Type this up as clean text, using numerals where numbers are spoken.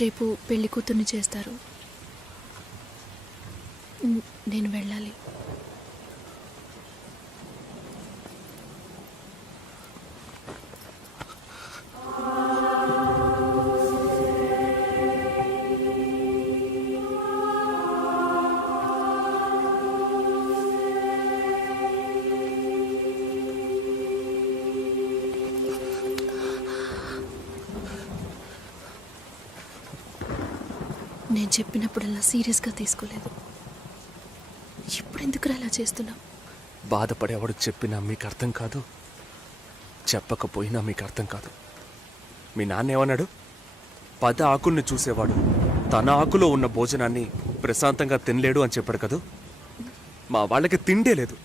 రేపు పెళ్లి కూతుర్ని చేస్తారు. నేను వెళ్ళాలి. నేను చెప్పినప్పుడల్లా సీరియస్గా తీసుకోలేదు. ఇప్పుడు ఎందుకు అలా చేస్తున్నావు? బాధపడేవాడు చెప్పినా మీకు అర్థం కాదు, చెప్పకపోయినా మీకు అర్థం కాదు. మీ నాన్న ఏమన్నాడు? 10 ఆకుల్ని చూసేవాడు తన ఆకులో ఉన్న భోజనాన్ని ప్రశాంతంగా తినలేడు అని చెప్పాడు కదూ. మా వాళ్ళకి తిండే లేదు.